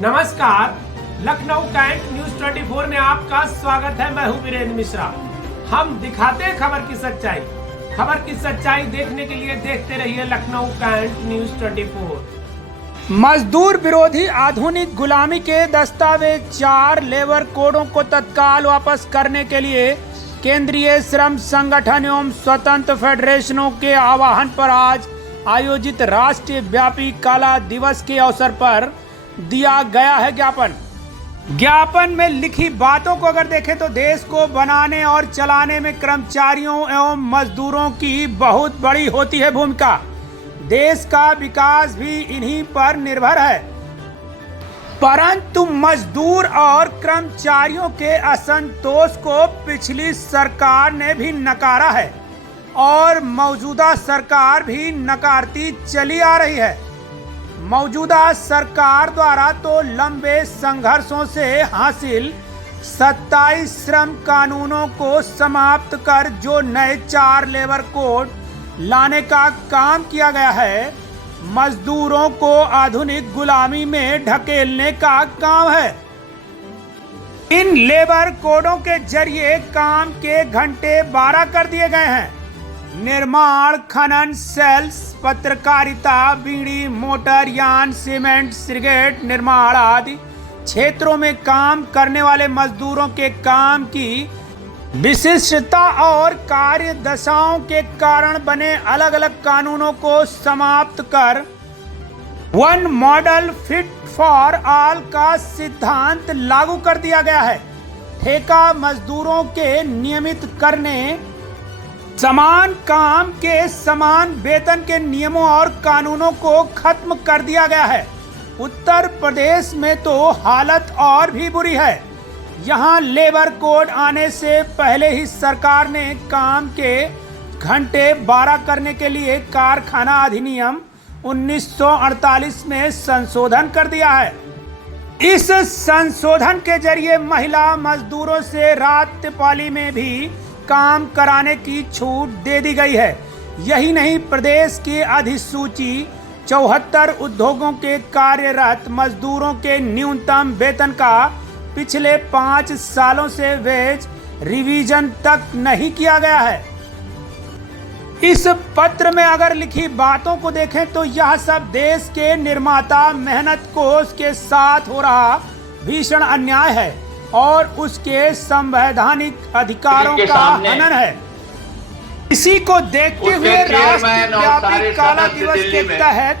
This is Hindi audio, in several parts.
नमस्कार, लखनऊ कैंट न्यूज 24 में आपका स्वागत है। मैं हूं वीरेंद्र मिश्रा। हम दिखाते हैं खबर की सच्चाई। खबर की सच्चाई देखने के लिए देखते रहिए लखनऊ कैंट न्यूज 24। मजदूर विरोधी आधुनिक गुलामी के दस्तावेज 4 लेबर कोडों को तत्काल वापस करने के लिए केंद्रीय श्रम संगठन एवं स्वतंत्र फेडरेशनों के आह्वान पर आज आयोजित राष्ट्रीय व्यापी काला दिवस के अवसर पर दिया गया है ज्ञापन में लिखी बातों को अगर देखें तो देश को बनाने और चलाने में कर्मचारियों एवं मजदूरों की बहुत बड़ी होती है भूमिका। देश का विकास भी इन्हीं पर निर्भर है, परंतु मजदूर और कर्मचारियों के असंतोष को पिछली सरकार ने भी नकारा है और मौजूदा सरकार भी नकारती चली आ रही है। मौजूदा सरकार द्वारा तो लंबे संघर्षों से हासिल 27 श्रम कानूनों को समाप्त कर जो नए 4 लेबर कोड लाने का काम किया गया है, मजदूरों को आधुनिक गुलामी में ढकेलने का काम है। इन लेबर कोडों के जरिए काम के घंटे 12 कर दिए गए हैं। निर्माण, खनन, सेल्स, पत्रकारिता, बीड़ी, मोटर यान, सीमेंट, सिगरेट निर्माण आदि क्षेत्रों में काम करने वाले मजदूरों के काम की विशिष्टता और कार्य दशाओं के कारण बने अलग अलग कानूनों को समाप्त कर one model fit for all का सिद्धांत लागू कर दिया गया है। ठेका मजदूरों के नियमित करने, समान काम के समान वेतन के नियमों और कानूनों को खत्म कर दिया गया है। उत्तर प्रदेश में तो हालत और भी बुरी है। यहाँ लेबर कोड आने से पहले ही सरकार ने काम के घंटे 12 करने के लिए कारखाना अधिनियम 1948 में संशोधन कर दिया है। इस संशोधन के जरिए महिला मजदूरों से रात पाली में भी काम कराने की छूट दे दी गई है। यही नहीं, प्रदेश की अधिसूची 74 उद्योगों के कार्यरत मजदूरों के न्यूनतम वेतन का पिछले 5 सालों से वेज रिवीजन तक नहीं किया गया है। इस पत्र में अगर लिखी बातों को देखें तो यह सब देश के निर्माता मेहनत कोष के साथ हो रहा भीषण अन्याय है और उसके संवैधानिक अधिकारों का हनन है। इसी को देखते हुए राष्ट्रव्यापी काला दिवस के तहत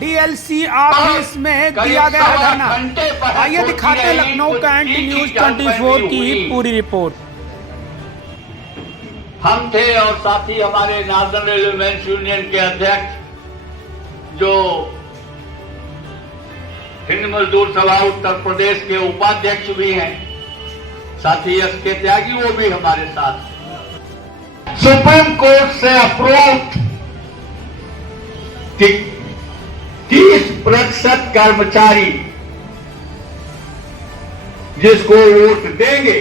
डीएलसी ऑफिस में दिया गया धरना। आइए दिखाते हैं लखनऊ कैंट न्यूज 24 की पूरी रिपोर्ट। हम थे और साथी हमारे नॉर्दर्न रेलवे मेंस यूनियन के अध्यक्ष जो हिंद मजदूर सभा उत्तर प्रदेश के उपाध्यक्ष भी हैं, साथी एस.के. त्यागी, वो भी हमारे साथ। सुप्रीम कोर्ट से अप्रूव्ड 30% कर्मचारी जिसको वोट देंगे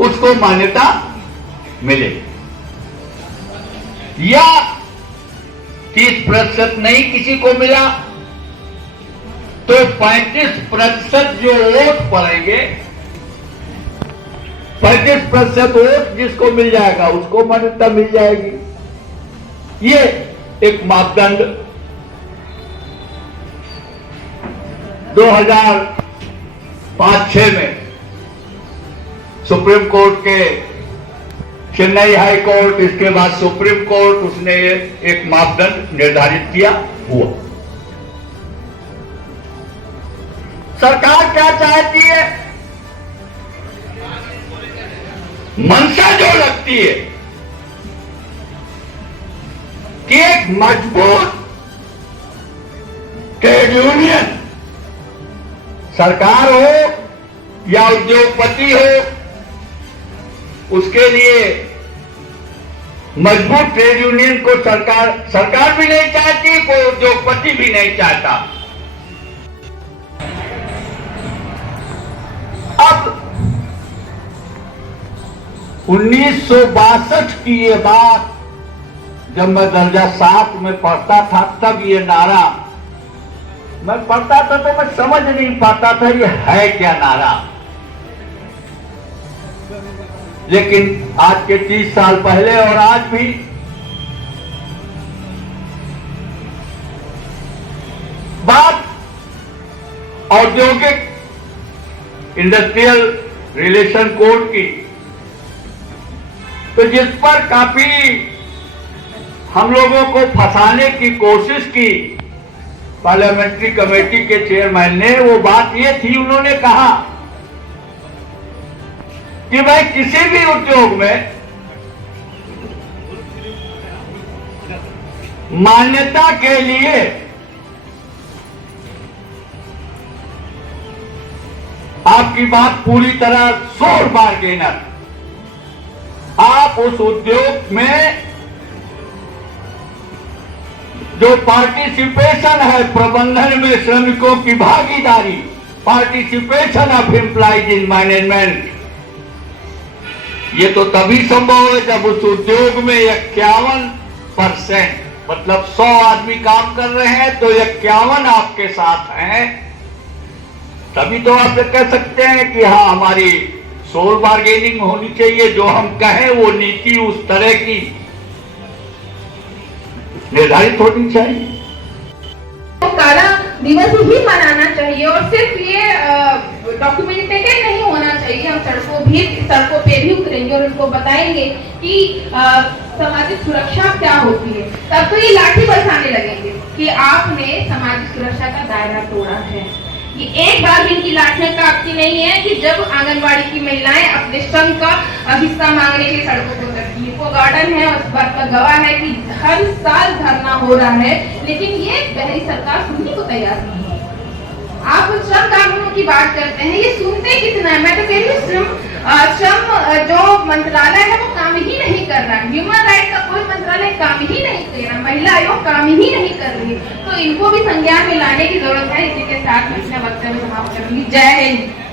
उसको मान्यता मिले, या 30% नहीं किसी को मिला तो 35% जो वोट पड़ेंगे, 35% वोट जिसको मिल जाएगा उसको मान्यता मिल जाएगी। ये एक मापदंड 2005-06 में सुप्रीम कोर्ट के चेन्नई हाई कोर्ट, इसके बाद सुप्रीम कोर्ट, उसने एक मापदंड निर्धारित किया हुआ। सरकार क्या चाहती है? मंशा जो लगती है कि एक मजबूत ट्रेड यूनियन, सरकार हो या उद्योगपति हो, उसके लिए मजबूत ट्रेड यूनियन को सरकार भी नहीं चाहती, कोई उद्योगपति भी नहीं चाहता। अब 1962 की ये बात जब मैं दर्जा 7 में पढ़ता था, तब ये नारा मैं पढ़ता था तो मैं समझ नहीं पाता था ये है क्या नारा। लेकिन आज के 30 साल पहले और आज भी बात औद्योगिक इंडस्ट्रियल रिलेशन कोड की, तो जिस पर काफी हम लोगों को फंसाने की कोशिश की पार्लियामेंट्री कमेटी के चेयरमैन ने, वो बात ये थी, उन्होंने कहा कि भाई किसी भी उद्योग में मान्यता के लिए आपकी बात पूरी तरह शोर बार्गेनर, आप उस उद्योग में जो पार्टिसिपेशन है, प्रबंधन में श्रमिकों की भागीदारी, participation of employees in management, ये तो तभी संभव है जब उस उद्योग में 51%, मतलब 100 आदमी काम कर रहे हैं तो 51 आपके साथ हैं, तभी तो आप कह सकते हैं कि हाँ हमारी सोल बार्गेनिंग होनी चाहिए, जो हम कहें वो नीति उस तरह की निर्धारित होनी चाहिए। तो काला दिवस ही मनाना चाहिए और सिर्फ ये डॉक्यूमेंटेड नहीं होना चाहिए। हम सड़कों पे भी उतरेंगे और उनको बताएंगे कि सामाजिक सुरक्षा क्या होती है। तब तो ये लाठी बरसाने लगेंगे कि आपने सामाजिक सुरक्षा का दायरा तोड़ा है। ये एक बार भी इनकी लाठियां काटती नहीं है कि जब आंगनबाड़ी की महिलाएं अपने श्रम का हिस्सा मांगने के लिए सड़कों को उतरती है। वो गार्डन है, उस बात का गवाह है कि हर साल धरना हो रहा है, लेकिन ये पहली सरकार सुनने को तैयार नहीं है। आप श्रम कानूनों की बात करते हैं, ये सुनते कितना है। मैं तो कह रही हूँ श्रम जो मंत्रालय है वो काम ही नहीं कर रहा है। ह्यूमन राइट का कोई मंत्रालय काम ही नहीं कर रहा, महिला आयोग काम ही नहीं कर रही, तो इनको भी संज्ञान में लाने की जरूरत है। इसी के साथ मैं अपना वक्तव्य समाप्त करूंगी। जय हिंद।